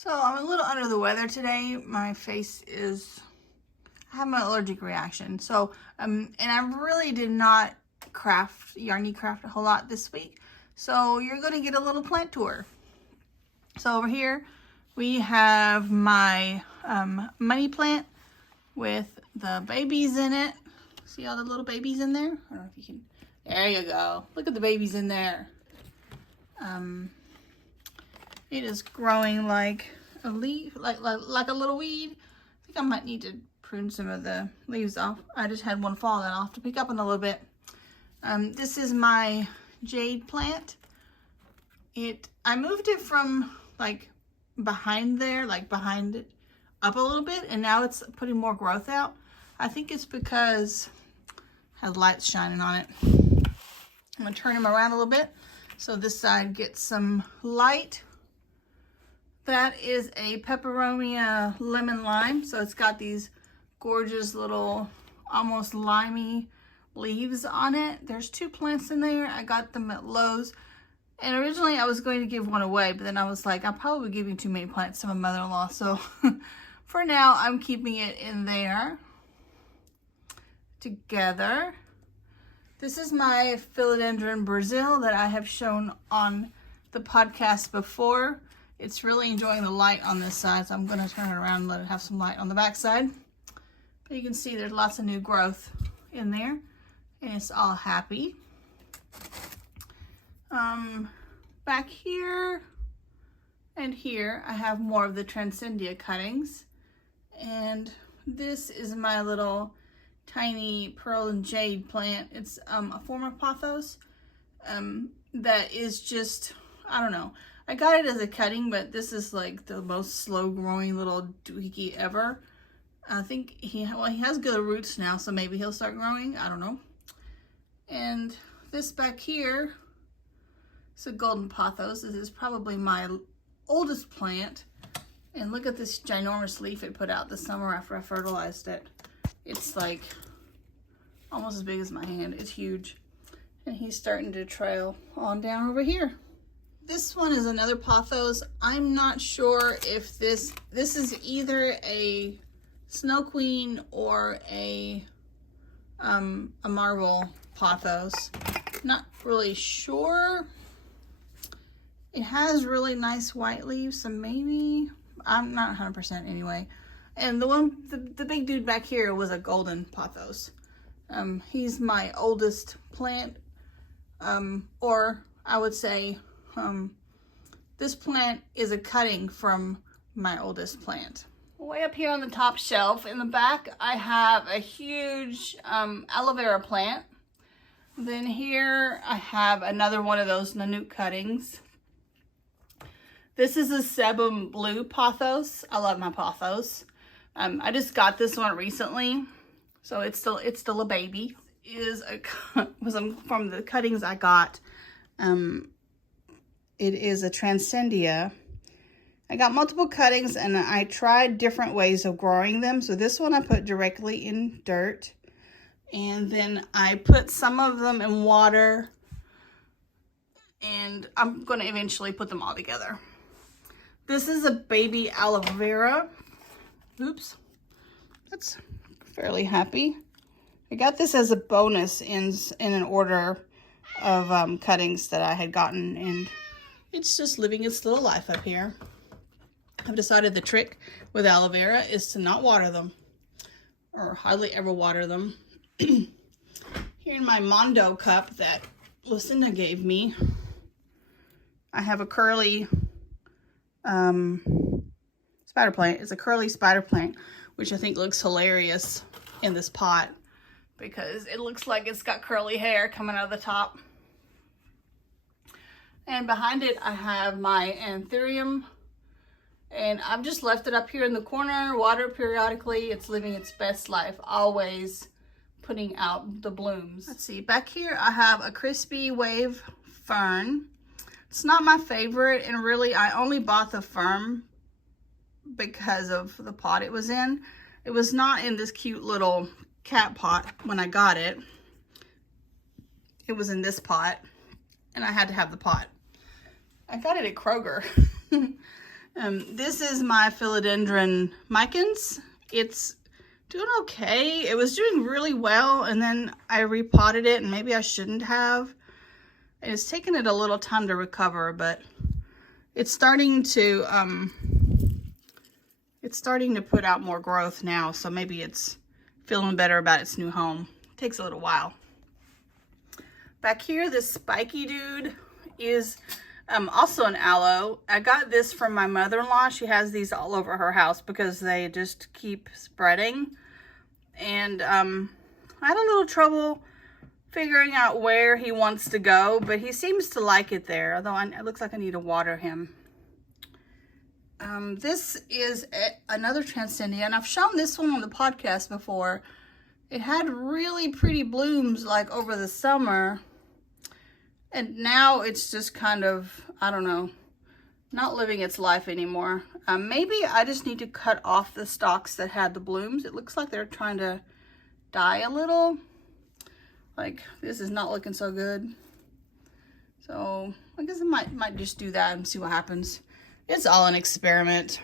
So I'm a little under the weather today. My face is, I have an allergic reaction. So, and I really did not yarny craft a whole lot this week. So you're going to get a little plant tour. So over here we have my money plant with the babies in it. See all the little babies in there? I don't know if you can. There you go. Look at the babies in there. It is growing like a leaf, like a little weed. I think I might need to prune some of the leaves off. I just had one fall that I'll have to pick up in a little bit. This is my jade plant. I moved it from like behind there, like behind it up a little bit, and now it's putting more growth out. I think it's because it has lights shining on it. I'm gonna turn him around a little bit so this side gets some light. That is a Peperomia lemon lime. So it's got these gorgeous little almost limey leaves on it. There's 2 plants in there. I got them at Lowe's. And originally I was going to give one away, but then I was like, I'm probably giving too many plants to my mother-in-law. So for now, I'm keeping it in there together. This is my Philodendron Brazil that I have shown on the podcast before. It's really enjoying the light on this side, so I'm going to turn it around and let it have some light on the back side. But you can see there's lots of new growth in there, and it's all happy. Back here and here, I have more of the Transcendia cuttings. And this is my little tiny pearl and jade plant. It's a form of pothos that is just, I don't know. I got it as a cutting, but this is like the most slow growing little doohickey ever. I think he has good roots now, so maybe he'll start growing. I don't know. And this back here is a golden pothos. This is probably my oldest plant. And look at this ginormous leaf it put out this summer after I fertilized it. It's like almost as big as my hand. It's huge. And he's starting to trail on down over here. This one is another pothos. I'm not sure if this is either a Snow Queen or a marble pothos. Not really sure. It has really nice white leaves, so maybe, I'm not 100% anyway. And the big dude back here was a golden pothos. He's my oldest plant, or I would say, this plant is a cutting from my oldest plant. Way up here on the top shelf in the back, I have a huge aloe vera plant. Then here I have another one of those NANOUK cuttings. This is a CEBU blue pothos. I love my pothos. I just got this one recently, so it's still a baby. It was from the cuttings I got. It is a Transcendia. I got multiple cuttings and I tried different ways of growing them. So this one I put directly in dirt. And then I put some of them in water. And I'm going to eventually put them all together. This is a baby aloe vera. Oops. That's fairly happy. I got this as a bonus in an order of cuttings that I had gotten, and it's just living its little life up here. I've decided the trick with aloe vera is to not water them, or hardly ever water them. Here in my Mondo cup that Lucinda gave me, I have a curly spider plant. It's a curly spider plant, which I think looks hilarious in this pot because it looks like it's got curly hair coming out of the top. And behind it, I have my ANTHURIUM. And I've just left it up here in the corner, water periodically. It's living its best life, always putting out the blooms. Let's see, back here I have a crispy wave fern. It's not my favorite, and really I only bought the fern because of the pot it was in. It was not in this cute little cat pot when I got it. It was in this pot, and I had to have the pot. I got it at Kroger. This is my philodendron MICANS. It's doing okay. It was doing really well, and then I repotted it, and maybe I shouldn't have. It's taken it a little time to recover, but it's starting to put out more growth now, so maybe it's feeling better about its new home. It takes a little while. Back here, this spiky dude is also an aloe. I got this from my mother-in-law. She has these all over her house because they just keep spreading. And I had a little trouble figuring out where he wants to go, but he seems to like it there, although it looks like I need to water him. This is another Transcendia, and I've shown this one on the podcast before. It had really pretty blooms like over the summer, and now it's just kind of, I don't know, not living its life anymore. Maybe I just need to cut off the stalks that had the blooms. It looks like they're trying to die a little. Like, this is not looking so good. So I guess I might just do that and see what happens. It's all an experiment.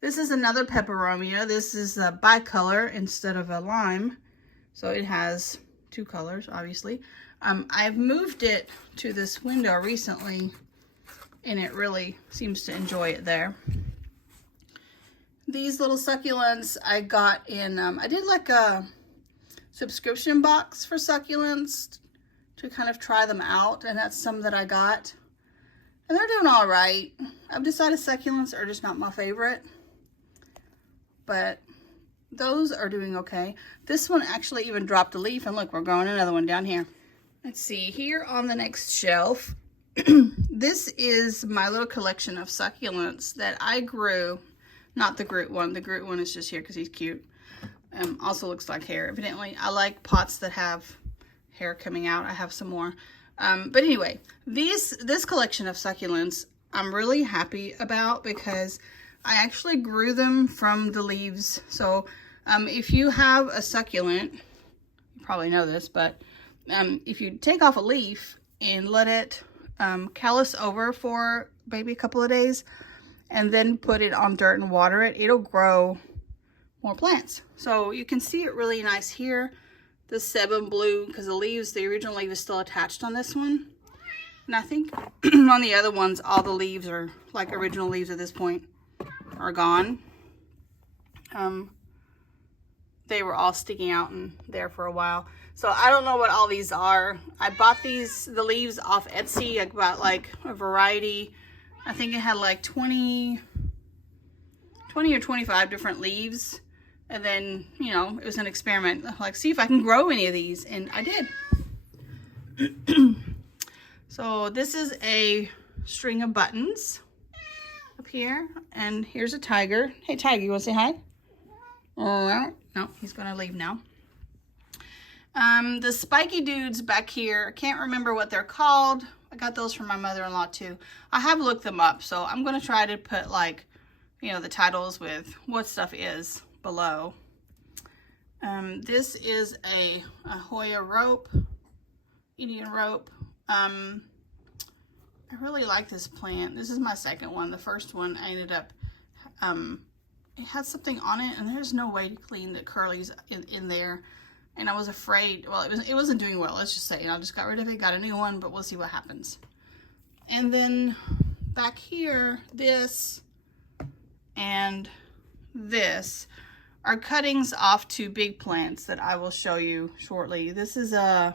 This is another peperomia. This is a bicolor instead of a lime. So it has two colors, obviously. I've moved it to this window recently, and it really seems to enjoy it there. These little succulents I got in, I did like a subscription box for succulents to kind of try them out, and that's some that I got. And they're doing all right. I've decided succulents are just not my favorite, but those are doing okay. This one actually even dropped a leaf, and look, we're growing another one down here. Let's see, here on the next shelf, this is my little collection of succulents that I grew. Not the Groot one. The Groot one is just here because he's cute. Also looks like hair, evidently. I like pots that have hair coming out. I have some more. But anyway, this collection of succulents I'm really happy about because I actually grew them from the leaves. So if you have a succulent, you probably know this, but if you take off a leaf and let it callus over for maybe a couple of days and then put it on dirt and water it, it'll grow more plants. So you can see it really nice here. The CEBU blue, because the original leaf is still attached on this one. And I think on the other ones, all the leaves are like original leaves at this point are gone. They were all sticking out in there for a while. So I don't know what all these are. I bought the leaves off Etsy. I bought like a variety. I think it had like 20 or 25 different leaves. And then, you know, it was an experiment. Like, see if I can grow any of these. And I did. So this is a string of buttons up here. And here's a tiger. Hey, tiger, you want to say hi? Oh, no, he's going to leave now. The spiky dudes back here, I can't remember what they're called. I got those from my mother-in-law too. I have looked them up, so I'm going to try to put, like, you know, the titles with what stuff is below. This is a HOYA rope, Indian rope. I really like this plant. This is my second one. The first one I ended up, it had something on it, and there's no way to clean the curlies in there. And I was afraid, well, it wasn't doing well, let's just say. And I just got rid of it, got a new one, but we'll see what happens. And then back here, this and this are cuttings off to big plants that I will show you shortly. This is a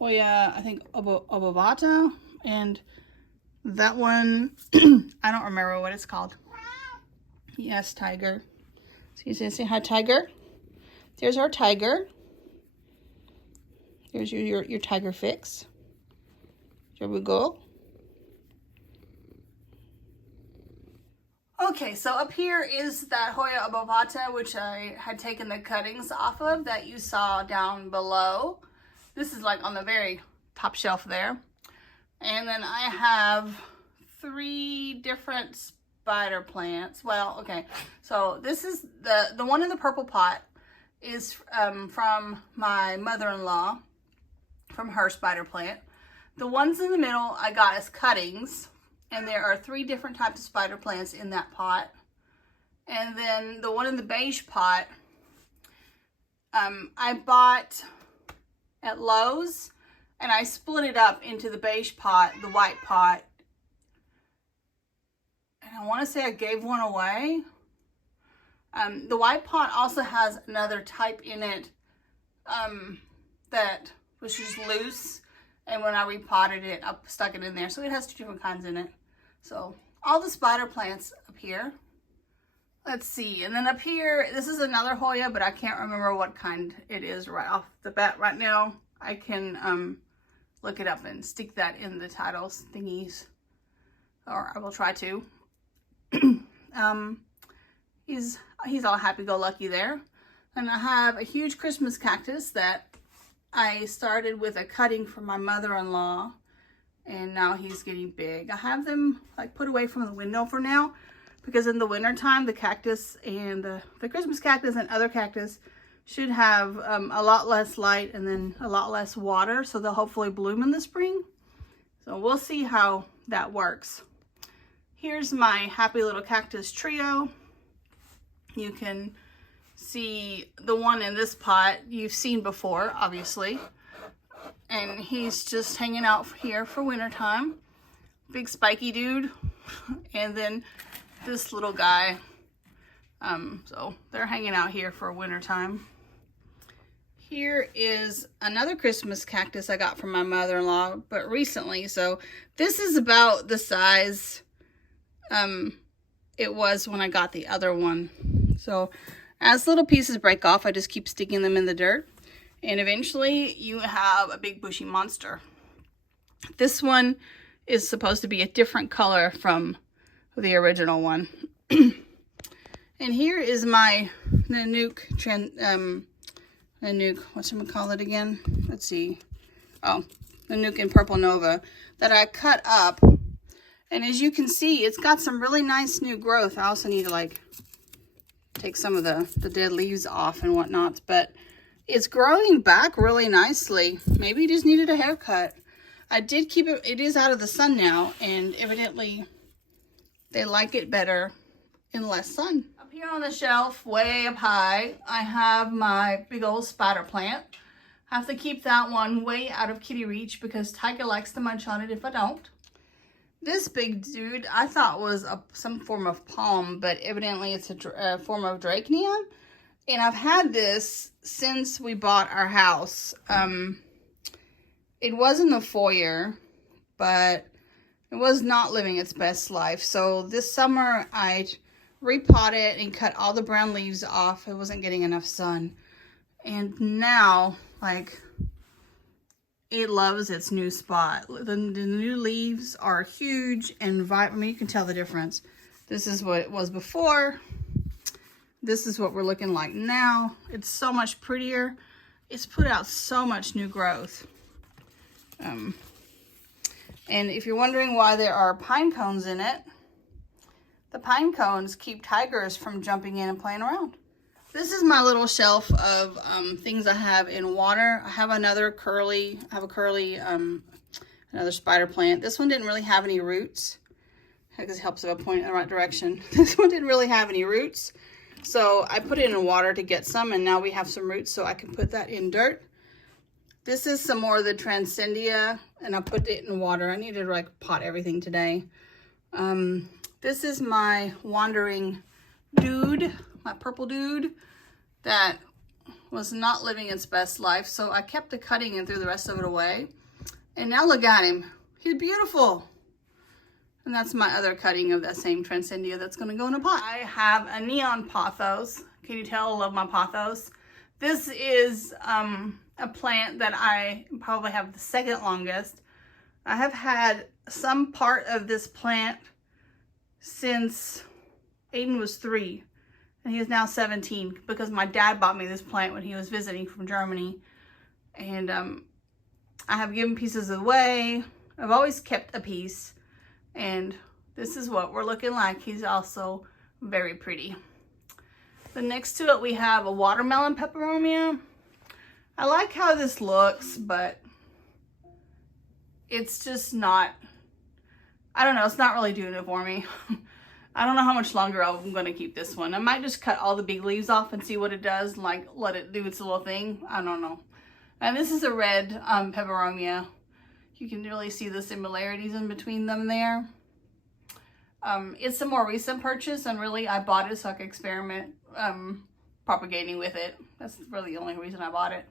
HOYA, I think, ABOVATA, and that one, I don't remember what it's called. Yes, tiger. So you say hi, tiger. There's our tiger. There's your tiger fix. There we go. Okay, so up here is that HOYA ABOVATA, which I had taken the cuttings off of that you saw down below. This is like on the very top shelf there. And then I have 3 different spider plants. Well, okay, so this is the one in the purple pot is from my mother-in-law, from her spider plant. The ones in the middle I got as cuttings, And there are 3 different types of spider plants in that pot. And then the one in the beige pot, I bought at Lowe's, and I split it up into the beige pot, the white pot. And I want to say I gave one away. The white pot also has another type in it that was just loose. And when I repotted it, I stuck it in there. So it has 2 different kinds in it. So all the spider plants up here. Let's see. And then up here, this is another Hoya, but I can't remember what kind it is right off the bat right now. I can look it up and stick that in the titles thingies. Or I will try to. He's all happy-go-lucky there. And I have a huge Christmas cactus that I started with a cutting from my mother-in-law, and now he's getting big. I have them like put away from the window for now, because in the winter time, the cactus and the Christmas cactus and other cactus should have a lot less light and then a lot less water, so they'll hopefully bloom in the spring. So we'll see how that works. Here's my happy little cactus trio. You can see the one in this pot you've seen before, obviously. And he's just hanging out here for winter time. Big spiky dude. And then this little guy. So they're hanging out here for winter time. Here is another Christmas cactus I got from my mother-in-law, but recently. So this is about the size it was when I got the other one. So as little pieces break off, I just keep sticking them in the dirt. And eventually you have a big bushy monster. This one is supposed to be a different color from the original one. And here is my NANOUK, whatchamacallit again? Let's see. Oh, NANOUK in Purple Nova that I cut up. And as you can see, it's got some really nice new growth. I also need to like take some of the dead leaves off and whatnot, but it's growing back really nicely. Maybe it just needed a haircut. I did keep it, it is out of the sun now, and evidently they like it better in less sun. Up here on the shelf, way up high, I have my big old spider plant. I have to keep that one way out of kitty reach because Tiger likes to munch on it if I don't. This big dude I thought was some form of palm, but evidently it's a form of DRACAENA. And I've had this since we bought our house. It was in the foyer, but it was not living its best life. So this summer I repotted it and cut all the brown leaves off. It wasn't getting enough sun. And now, like, it loves its new spot. The new leaves are huge and vibrant. I mean, you can tell the difference. This is what it was before. This is what we're looking like now. It's so much prettier. It's put out so much new growth. And if you're wondering why there are pine cones in it, the pine cones keep tigers from jumping in and playing around. This is my little shelf of things I have in water. I have another curly, another spider plant. This one didn't really have any roots because it helps if I point in the right direction. This one didn't really have any roots. So I put it in water to get some, and now we have some roots, so I can put that in dirt. This is some more of the Transcendia, and I put it in water. I need to like pot everything today. This is my wandering dude, my purple dude that was not living its best life. So I kept the cutting and threw the rest of it away. And now look at him. He's beautiful. And that's my other cutting of that same Transcendia that's going to go in a pot. I have a neon pothos. Can you tell I love my pothos? This is a plant that I probably have the second longest. I have had some part of this plant since Aiden was 3. And he is now 17 because my dad bought me this plant when he was visiting from Germany. And I have given pieces away. I've always kept a piece. And this is what we're looking like. He's also very pretty. The next to it we have a watermelon peperomia. I like how this looks, but it's just not I don't know, it's not really doing it for me. I don't know how much longer I'm going to keep this one. I might just cut all the big leaves off and see what it does, like let it do its little thing. I don't know. And this is a red peperomia. You can really see the similarities in between them there. It's a more recent purchase, and really I bought it so I could experiment propagating with it. That's really the only reason I bought it.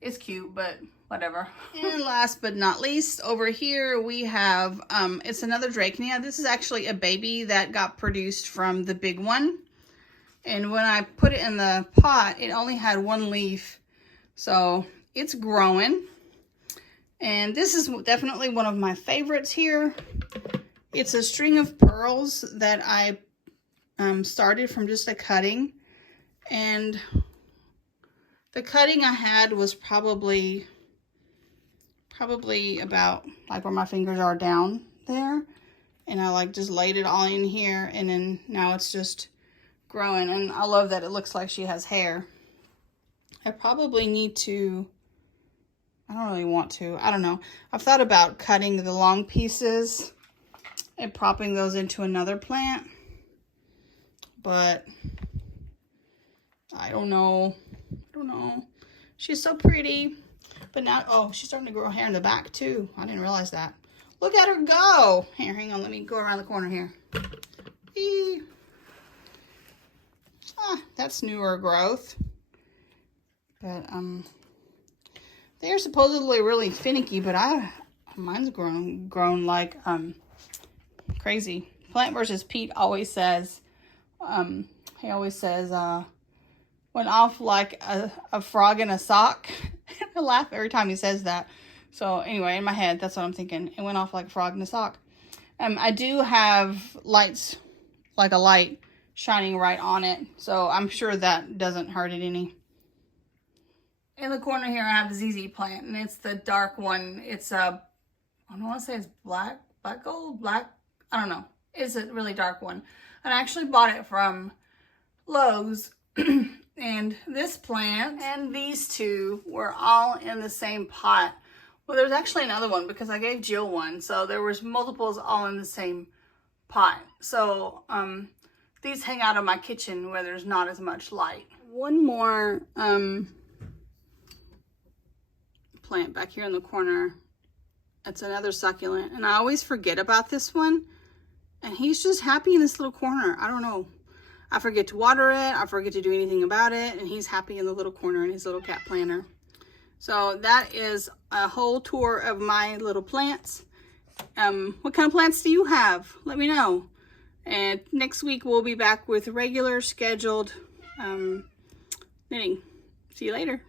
It's cute, but whatever. And last but not least, over here we have, it's another DRACAENA. This is actually a baby that got produced from the big one. And when I put it in the pot, it only had one leaf. So it's growing. And this is definitely one of my favorites here. It's a string of pearls that I started from just a cutting. And the cutting I had was probably about like where my fingers are down there. And I like just laid it all in here, and then now it's just growing. And I love that it looks like she has hair. I probably need to, I don't really want to, I don't know. I've thought about cutting the long pieces and propping those into another plant, but I don't know. She's so pretty. But now, oh, she's starting to grow hair in the back too. I didn't realize that. Look at her go. Here, hang on. Let me go around the corner here. Eee. Ah, that's newer growth. But, they're supposedly really finicky, but mine's grown like, crazy. Plant vs. Pete always says, he always says, went off like a frog in a sock. I laugh every time he says that. So anyway, in my head, that's what I'm thinking. It went off like a frog in a sock. I do have lights, like a light shining right on it. So I'm sure that doesn't hurt it any. In the corner here, I have the ZZ plant, and it's the dark one. It's I don't want to say it's black gold, I don't know. It's a really dark one. And I actually bought it from Lowe's. And this plant and these two were all in the same pot. Well, there's actually another one because I gave Jill one. So there was multiples all in the same pot. So these hang out in my kitchen where there's not as much light. One more plant back here in the corner. It's another succulent. And I always forget about this one. And he's just happy in this little corner. I don't know. I forget to water it. I forget to do anything about it. And he's happy in the little corner in his little cat planter. So that is a whole tour of my little plants. What kind of plants do you have? Let me know. And next week we'll be back with regular scheduled knitting. See you later.